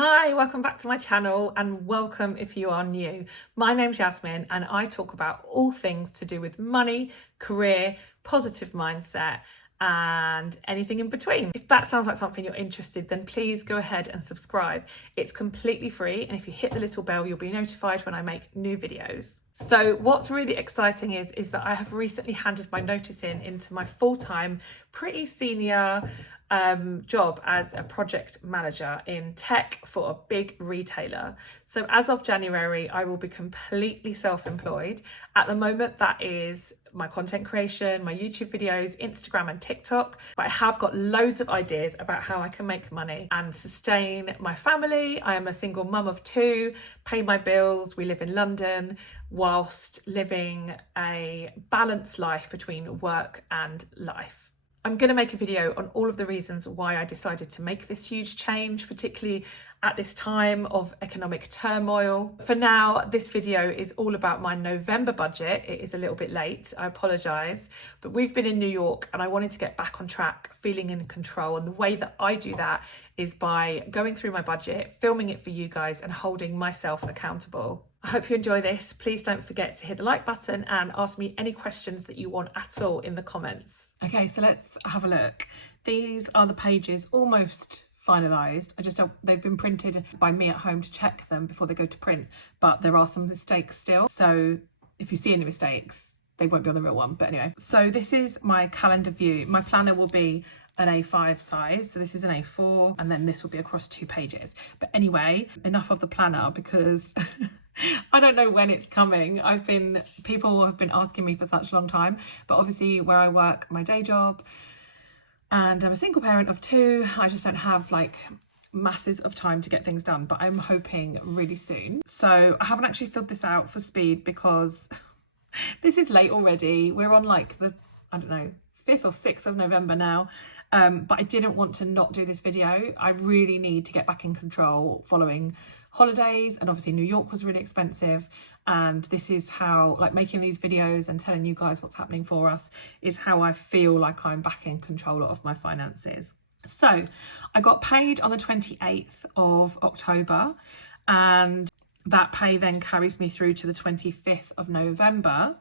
Hi, welcome back to my channel and welcome if you are new. My name's Yasmine and I talk about all things to do with money, career, positive mindset and anything in between. If that sounds like something you're interested, then please go ahead and subscribe. It's completely free, and if you hit the little bell, you'll be notified when I make new videos. So what's really exciting is that I have recently handed my notice into my full-time, pretty senior job as a project manager in tech for a big retailer. So as of January, I will be completely self-employed. At the moment, that is my content creation, my YouTube videos, Instagram and TikTok. But I have got loads of ideas about how I can make money and sustain my family. I am a single mum of two, pay my bills. We live in London whilst living a balanced life between work and life. I'm going to make a video on all of the reasons why I decided to make this huge change, particularly at this time of economic turmoil. For now, this video is all about my November budget. It is a little bit late, I apologise, but we've been in New York and I wanted to get back on track, feeling in control. And the way that I do that is by going through my budget, filming it for you guys and holding myself accountable. I hope you enjoy this. Please don't forget to hit the like button and ask me any questions that you want at all in the comments. Okay, so let's have a look. These are the pages almost finalised. They've been printed by me at home to check them before they go to print, but there are some mistakes still. So if you see any mistakes, they won't be on the real one. But anyway, so this is my calendar view. My planner will be an A5 size, so this is an A4, and then this will be across 2 pages. But anyway, enough of the planner because I don't know when it's coming. People have been asking me for such a long time, but obviously where I work, my day job, and I'm a single parent of 2, I just don't have like masses of time to get things done, but I'm hoping really soon. So I haven't actually filled this out for speed because this is late already. We're on like the, I don't know, 5th or 6th of November now. But I didn't want to not do this video. I really need to get back in control following holidays, and obviously New York was really expensive, and this is how, like, making these videos and telling you guys what's happening for us is how I feel like I'm back in control of my finances. So I got paid on the 28th of October, and that pay then carries me through to the 25th of November.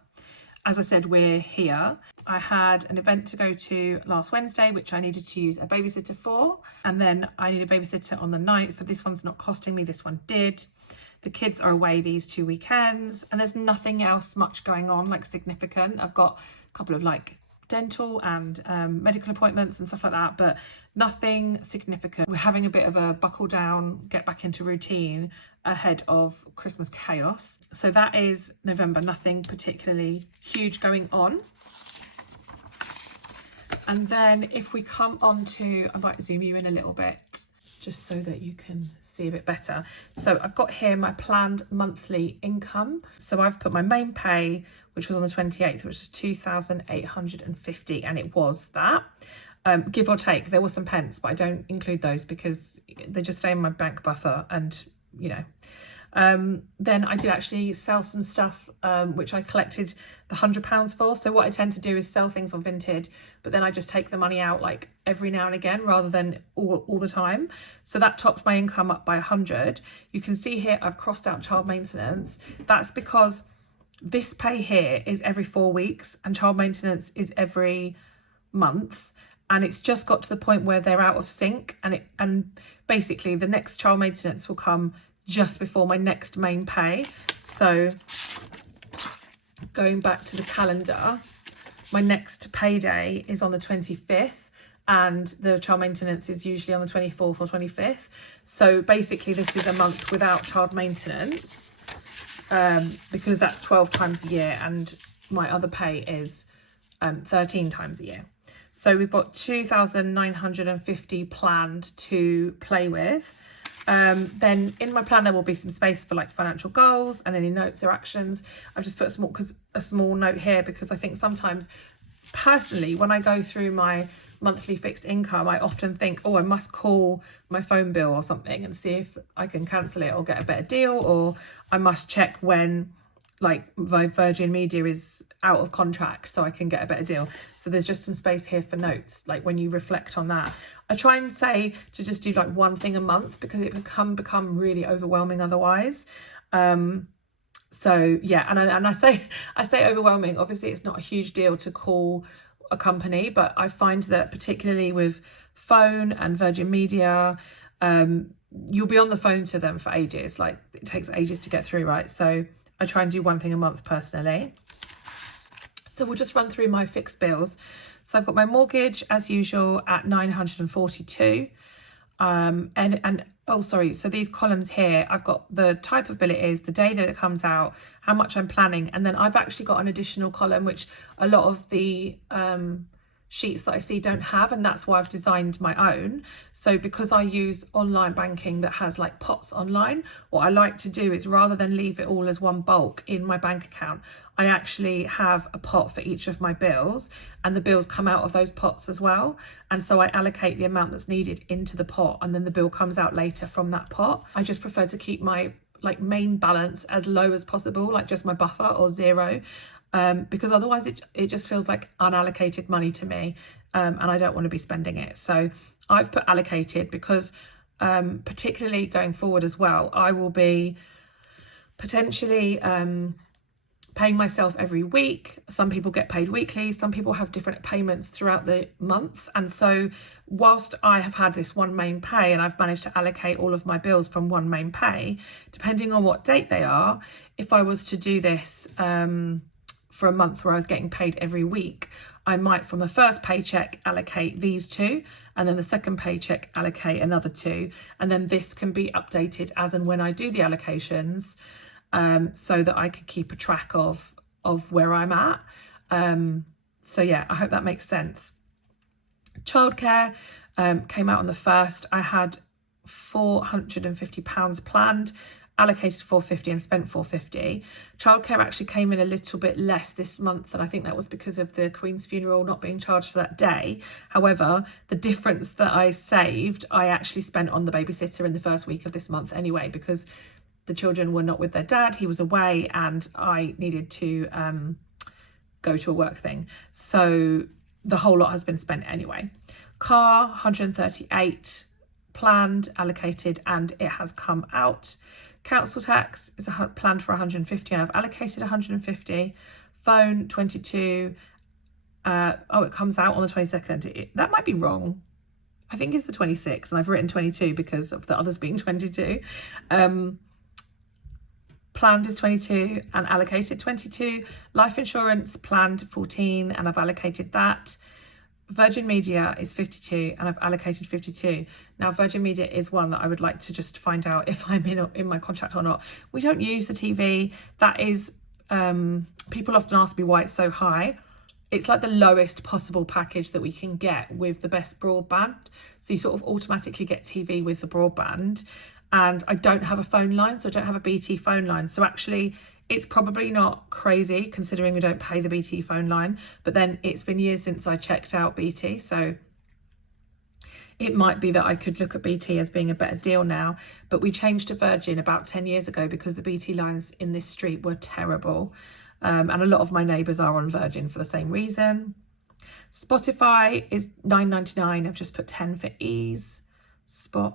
As I said, we're here. I had an event to go to last Wednesday, which I needed to use a babysitter for. And then I need a babysitter on the 9th, but this one's not costing me, this one did. The kids are away these 2 weekends, and there's nothing else much going on, like significant. I've got a couple of like dental and medical appointments and stuff like that, but nothing significant. We're having a bit of a buckle down, get back into routine ahead of Christmas chaos. So that is November, nothing particularly huge going on. And then if we come on to, I might zoom you in a little bit just so that you can see a bit better. So I've got here my planned monthly income. So I've put my main pay, which was on the 28th, which was 2,850, and it was that. Give or take, there were some pence, but I don't include those because they just stay in my bank buffer, and you know. Then I did actually sell some stuff, which I collected the £100 for. So what I tend to do is sell things on Vinted, but then I just take the money out like every now and again rather than all the time. So that topped my income up by 100. You can see here I've crossed out child maintenance. That's because this pay here is every 4 weeks and child maintenance is every month. And it's just got to the point where they're out of sync, and basically the next child maintenance will come just before my next main pay. So going back to the calendar, my next payday is on the 25th and the child maintenance is usually on the 24th or 25th. So basically this is a month without child maintenance, because that's 12 times a year and my other pay is 13 times a year. So we've got 2,950 planned to play with. Then in my plan there will be some space for like financial goals and any notes or actions. I've just put a small note here because I think sometimes personally when I go through my monthly fixed income, I often think, oh, I must call my phone bill or something and see if I can cancel it or get a better deal, or I must check when like Virgin Media is out of contract, so I can get a better deal. So there's just some space here for notes, like when you reflect on that. I try and say to just do like one thing a month, because it can become really overwhelming otherwise. So yeah, and I say overwhelming. Obviously, it's not a huge deal to call a company, but I find that particularly with phone and Virgin Media, you'll be on the phone to them for ages. Like, it takes ages to get through, right? So I try and do one thing a month personally. So we'll just run through my fixed bills. So I've got my mortgage as usual at 942. And oh, sorry. So these columns here, I've got the type of bill it is, the day that it comes out, how much I'm planning. And then I've actually got an additional column, which a lot of the sheets that I see don't have, and that's why I've designed my own. So because I use online banking that has like pots online, what I like to do is, rather than leave it all as one bulk in my bank account, I actually have a pot for each of my bills, and the bills come out of those pots as well. And so I allocate the amount that's needed into the pot, and then the bill comes out later from that pot. I just prefer to keep my like main balance as low as possible, like just my buffer or zero. Because otherwise it just feels like unallocated money to me, and I don't want to be spending it. So I've put allocated because particularly going forward as well, I will be potentially paying myself every week. Some people get paid weekly, some people have different payments throughout the month. And so whilst I have had this one main pay and I've managed to allocate all of my bills from one main pay, depending on what date they are, if I was to do this for a month where I was getting paid every week, I might from the first paycheck allocate these two, and then the second paycheck allocate another two, and then this can be updated as and when I do the allocations, so that I could keep a track of where I'm at. So yeah, I hope that makes sense. Childcare came out on the 1st. I had £450 planned, allocated 450 and spent 450. Childcare actually came in a little bit less this month, and I think that was because of the Queen's funeral not being charged for that day. However, the difference that I saved, I actually spent on the babysitter in the first week of this month anyway, because the children were not with their dad, he was away, and I needed to go to a work thing. So the whole lot has been spent anyway. Car, 138 planned, allocated, and it has come out. Council tax is planned for 150 and I've allocated 150. Phone, 22. It comes out on the 22nd. That might be wrong. I think it's the 26th, and I've written 22 because of the others being 22. Planned is 22 and allocated 22. Life insurance planned 14 and I've allocated that. Virgin Media is 52 and I've allocated 52. Now, Virgin Media is one that I would like to just find out if I'm in my contract or not. We don't use the TV. That is, people often ask me why it's so high. It's like the lowest possible package that we can get with the best broadband. So you sort of automatically get TV with the broadband. And I don't have a phone line, so I don't have a BT phone line. So actually, it's probably not crazy considering we don't pay the BT phone line. But then it's been years since I checked out BT. So it might be that I could look at BT as being a better deal now. But we changed to Virgin about 10 years ago because the BT lines in this street were terrible. And a lot of my neighbours are on Virgin for the same reason. Spotify is £9.99. I've just put 10 for ease. Spotify.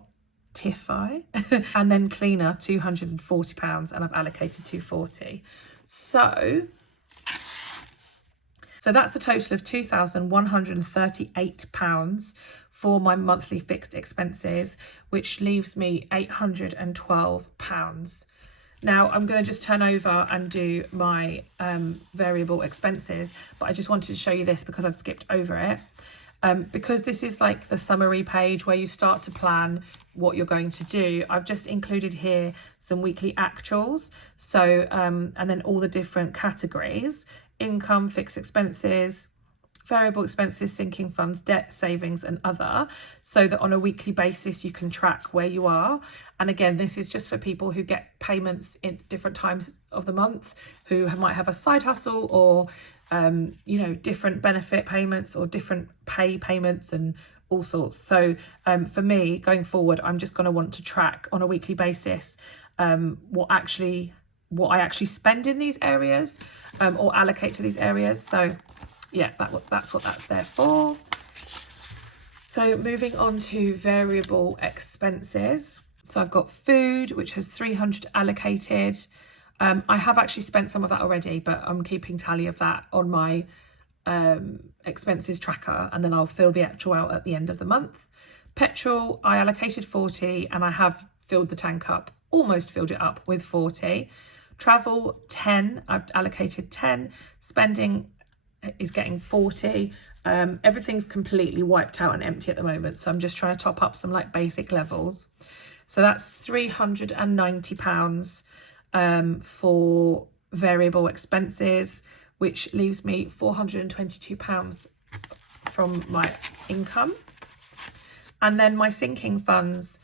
And then cleaner, £240, and I've allocated £240. So that's a total of £2,138 for my monthly fixed expenses, which leaves me £812. Now I'm going to just turn over and do my variable expenses, but I just wanted to show you this because I'd skipped over it. Because this is like the summary page where you start to plan what you're going to do, I've just included here some weekly actuals. So, and then all the different categories: income, fixed expenses, variable expenses, sinking funds, debt, savings, and other, so that on a weekly basis you can track where you are. And again, this is just for people who get payments in different times of the month, who might have a side hustle or different benefit payments or different pay payments and all sorts. So for me, going forward, I'm just going to want to track on a weekly basis what actually what I actually spend in these areas, or allocate to these areas. So yeah, that's what that's there for. So moving on to variable expenses. So I've got food, which has 300 allocated. I have actually spent some of that already, but I'm keeping tally of that on my expenses tracker, and then I'll fill the actual out at the end of the month. Petrol, I allocated 40, and I have filled the tank up, almost filled it up with 40. Travel, 10, I've allocated 10. Spending is getting 40. Everything's completely wiped out and empty at the moment, so I'm just trying to top up some like basic levels. So that's £390 for variable expenses, which leaves me £422 from my income. And then my sinking funds,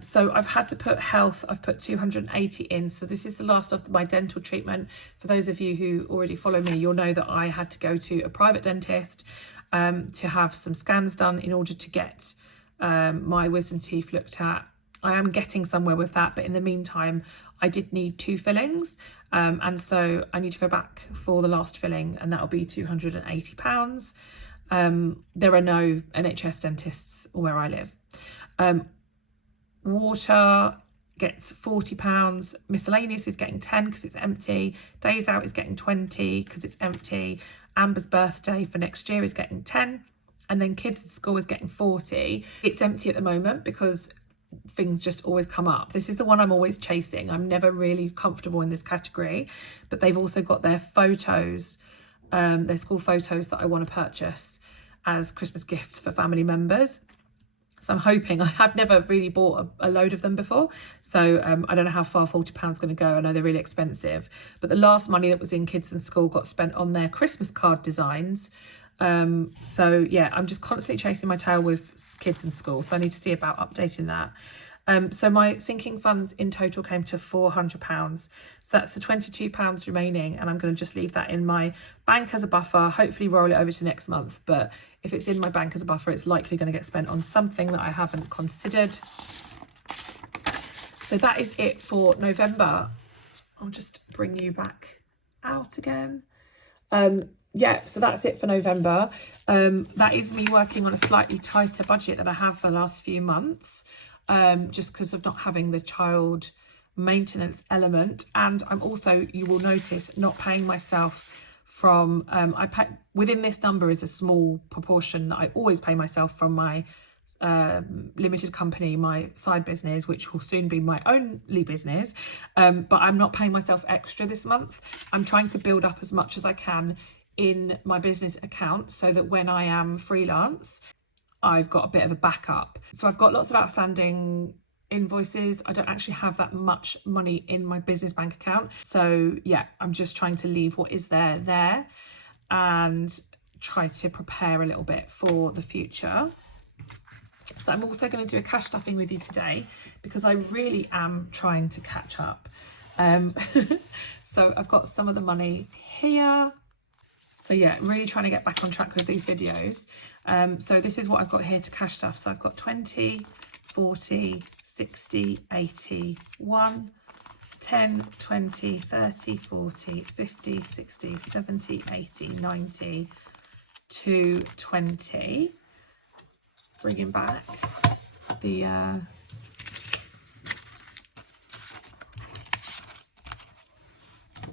so I've had to put health, I've put 280 in. So this is the last of my dental treatment. For those of you who already follow me, you'll know that I had to go to a private dentist to have some scans done in order to get my wisdom teeth looked at. I am getting somewhere with that, but in the meantime, I did need 2 fillings. And so I need to go back for the last filling, and that'll be £280. There are no NHS dentists where I live. Water gets £40. Miscellaneous is getting 10 because it's empty. Days out is getting 20 because it's empty. Amber's birthday for next year is getting 10. And then kids at school is getting 40. It's empty at the moment because things just always come up. This is the one I'm always chasing. I'm never really comfortable in this category, but they've also got their photos, their school photos that I want to purchase as Christmas gifts for family members. So I'm hoping, I have never really bought a load of them before, so I don't know how far £40 is going to go. I know they're really expensive, but the last money that was in kids and school got spent on their Christmas card designs. So yeah, I'm just constantly chasing my tail with kids in school, so I need to see about updating that. So my sinking funds in total came to £400. So that's the £22 remaining, and I'm going to just leave that in my bank as a buffer, hopefully roll it over to next month. But if it's in my bank as a buffer, it's likely going to get spent on something that I haven't considered. So that is it for November. I'll just bring you back out again. Yeah, so that's it for November. That is me working on a slightly tighter budget than I have for the last few months, just because of not having the child maintenance element. And I'm also, you will notice, not paying myself from, within this number is a small proportion that I always pay myself from my limited company, my side business, which will soon be my only business. But I'm not paying myself extra this month. I'm trying to build up as much as I can in my business account so that when I am freelance, I've got a bit of a backup. So I've got lots of outstanding invoices. I don't actually have that much money in my business bank account. So yeah, I'm just trying to leave what is there and try to prepare a little bit for the future. So I'm also going to do a cash stuffing with you today because I really am trying to catch up. So I've got some of the money here. So yeah, I'm really trying to get back on track with these videos. So this is what I've got here to cash stuff. So I've got 20, 40, 60, 80, 1, 10, 20, 30, 40, 50, 60, 70, 80, 90, 220. Bringing back the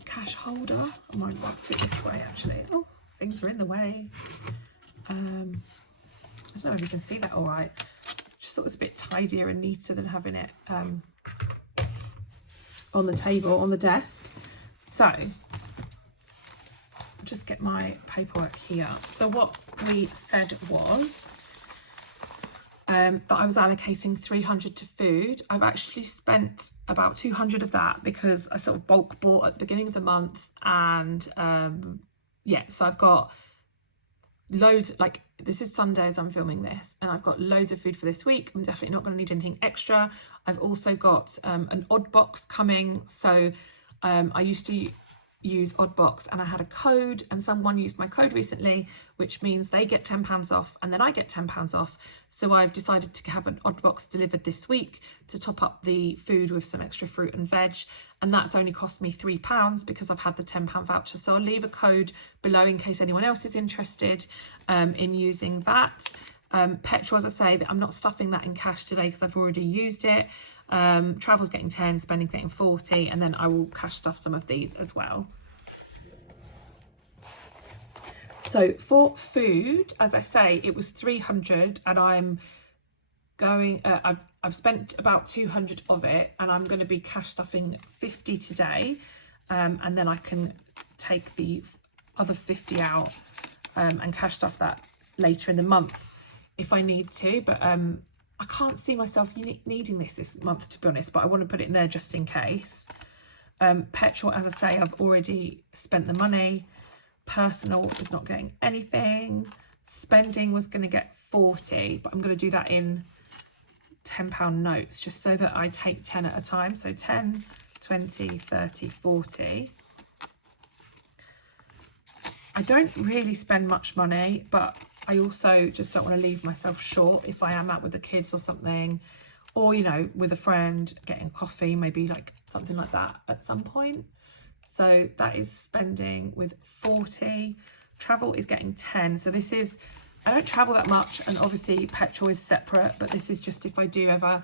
cash holder. I might have it this way actually. Oh, things are in the way. I don't know if you can see that all right. Just thought it was a bit tidier and neater than having it on the table, on the desk. So I'll just get my paperwork here. So what we said was that I was allocating 300 to food. I've actually spent about 200 of that because I sort of bulk bought at the beginning of the month, and yeah, so I've got loads, like this is Sunday as I'm filming this, and I've got loads of food for this week. I'm definitely not going to need anything extra. I've also got an odd box coming. So I used to use Oddbox, and I had a code, and someone used my code recently, which means they get £10 off and then I get £10 off. So I've decided to have an Oddbox delivered this week to top up the food with some extra fruit and veg, and that's only cost me £3 because I've had the £10 voucher. So I'll leave a code below in case anyone else is interested in using that. Petrol, as I say, that I'm not stuffing that in cash today because I've already used it. Travel's getting 10, spending getting 40, and then I will cash stuff some of these as well. So for food, as I say, it was 300, and I'm going, I've spent about 200 of it, and I'm going to be cash stuffing 50 today, and then I can take the other 50 out and cash stuff that later in the month if I need to, but I can't see myself needing this month, to be honest, but I want to put it in there just in case. Petrol, as I say, I've already spent the money. Personal is not getting anything. Spending was going to get 40, but I'm going to do that in £10 notes just so that I take 10 at a time. So 10, 20, 30, 40. I don't really spend much money, but I also just don't want to leave myself short if I am out with the kids or something, or, you know, with a friend, getting coffee, maybe like something like that at some point. So that is spending with 40. Travel is getting 10. So this is, I don't travel that much, and obviously petrol is separate, but this is just if I do ever,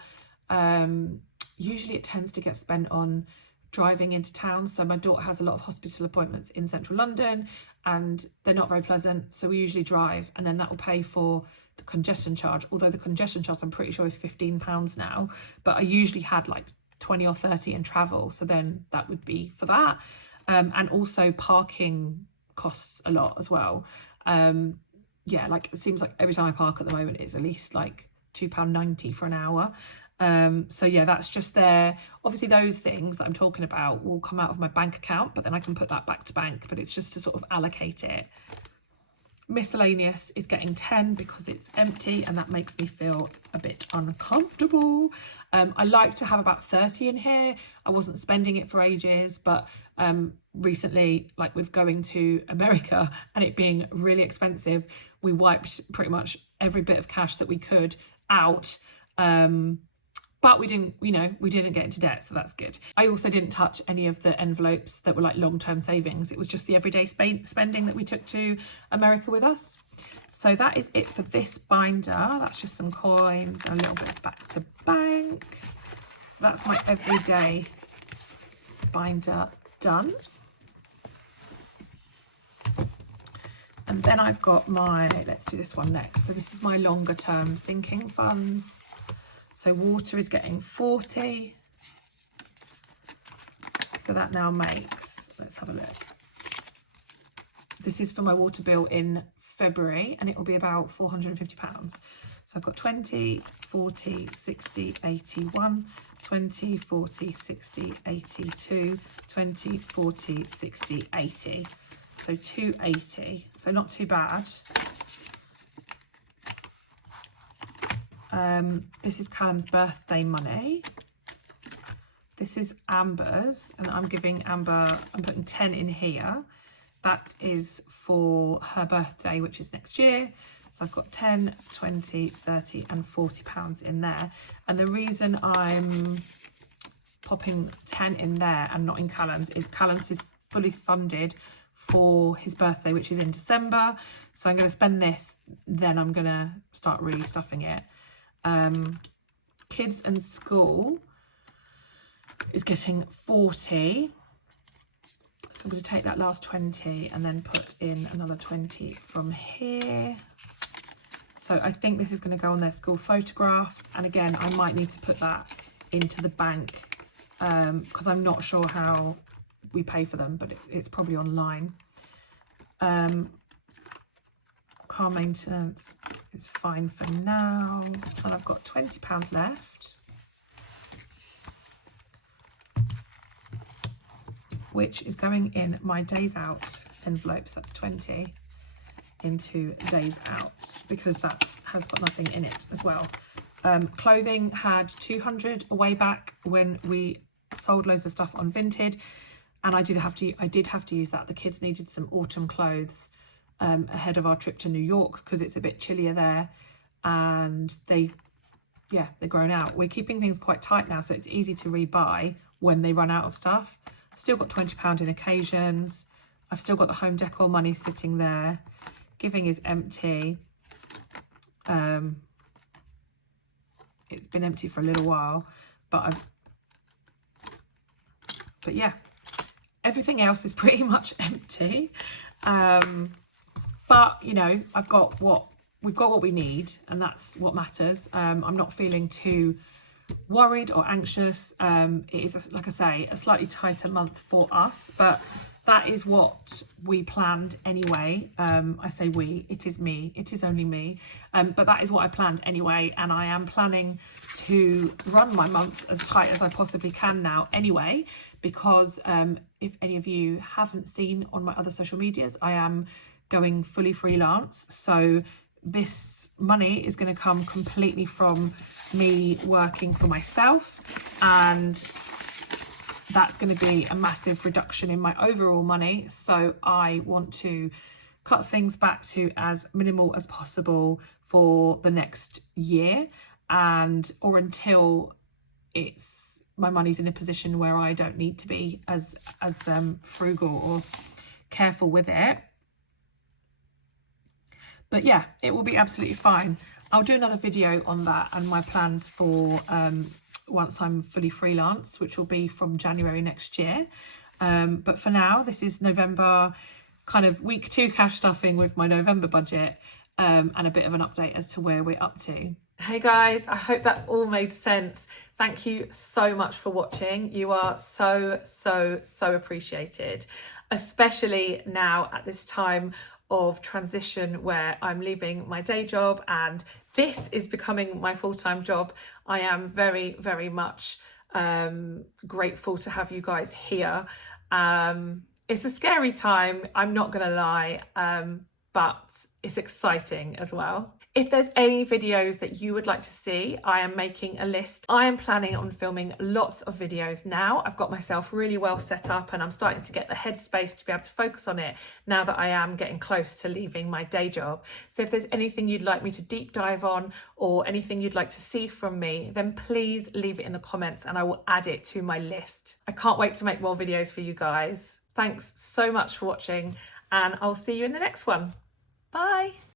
usually it tends to get spent on driving into town. So my daughter has a lot of hospital appointments in central London, and they're not very pleasant, so we usually drive, and then that will pay for the congestion charge, although the congestion charge I'm pretty sure is £15 now, but I usually had like 20 or 30 in travel, so then that would be for that. And also parking costs a lot as well. Yeah, like it seems like every time I park at the moment it's at least like £2.90 for an hour. So yeah, that's just there. Obviously those things that I'm talking about will come out of my bank account, but then I can put that back to bank, but it's just to sort of allocate it. Miscellaneous is getting 10 because it's empty, and that makes me feel a bit uncomfortable. I like to have about 30 in here. I wasn't spending it for ages, but recently, like with going to America and it being really expensive, we wiped pretty much every bit of cash that we could out. But we didn't, you know, we didn't get into debt, so that's good. I also didn't touch any of the envelopes that were like long-term savings. It was just the everyday spending that we took to America with us. So that is it for this binder. That's just some coins and a little bit of back to bank. So that's my everyday binder done. And then I've got my, let's do this one next. So this is my longer term sinking funds. So water is getting 40. So that now makes, let's have a look. This is for my water bill in February, and it will be about £450. So I've got 20, 40, 60, 81, 20, 40, 60, 82, 20, 40, 60, 80. So 280. So not too bad. This is Callum's birthday money. This is Amber's, and I'm giving Amber, I'm putting 10 in here. That is for her birthday, which is next year. So I've got 10, 20, 30 and £40 in there. And the reason I'm popping 10 in there and not in Callum's is fully funded for his birthday, which is in December. So I'm going to spend this, then I'm going to start really stuffing it. Kids and school is getting 40. So I'm going to take that last 20 and then put in another 20 from here. So I think this is going to go on their school photographs. And again, I might need to put that into the bank because I'm not sure how we pay for them, but it's probably online. Car maintenance is fine for now. And I've got £20 left, which is going in my days out envelopes. That's 20 into days out because that has got nothing in it as well. Clothing had 200 a way back when we sold loads of stuff on Vinted. And I did have to use that. The kids needed some autumn clothes ahead of our trip to New York because it's a bit chillier there, and they're grown out. We're keeping things quite tight now, so it's easy to rebuy when they run out of stuff. Still got £20 in occasions. I've still got the home decor money sitting there. Giving is empty. It's been empty for a little while, but yeah, everything else is pretty much empty. But you know, we've got what we need, and that's what matters. I'm not feeling too worried or anxious. It is, like I say, a slightly tighter month for us, but that is what we planned anyway. I say we, it is me, it is only me, but that is what I planned anyway, and I am planning to run my months as tight as I possibly can now anyway, because if any of you haven't seen on my other social medias, I am going fully freelance, so this money is going to come completely from me working for myself, and that's going to be a massive reduction in my overall money. So I want to cut things back to as minimal as possible for the next year, or until my money's in a position where I don't need to be as frugal or careful with it. But yeah, it will be absolutely fine. I'll do another video on that and my plans for once I'm fully freelance, which will be from January next year. But for now, this is November, kind of week 2 cash stuffing with my November budget, and a bit of an update as to where we're up to. Hey guys, I hope that all made sense. Thank you so much for watching. You are so appreciated, especially now at this time of transition where I'm leaving my day job and this is becoming my full-time job. I am very much grateful to have you guys here. It's a scary time, I'm not gonna lie, but it's exciting as well. If there's any videos that you would like to see, I am making a list. I am planning on filming lots of videos now. I've got myself really well set up and I'm starting to get the headspace to be able to focus on it now that I am getting close to leaving my day job. So if there's anything you'd like me to deep dive on or anything you'd like to see from me, then please leave it in the comments and I will add it to my list. I can't wait to make more videos for you guys. Thanks so much for watching and I'll see you in the next one. Bye.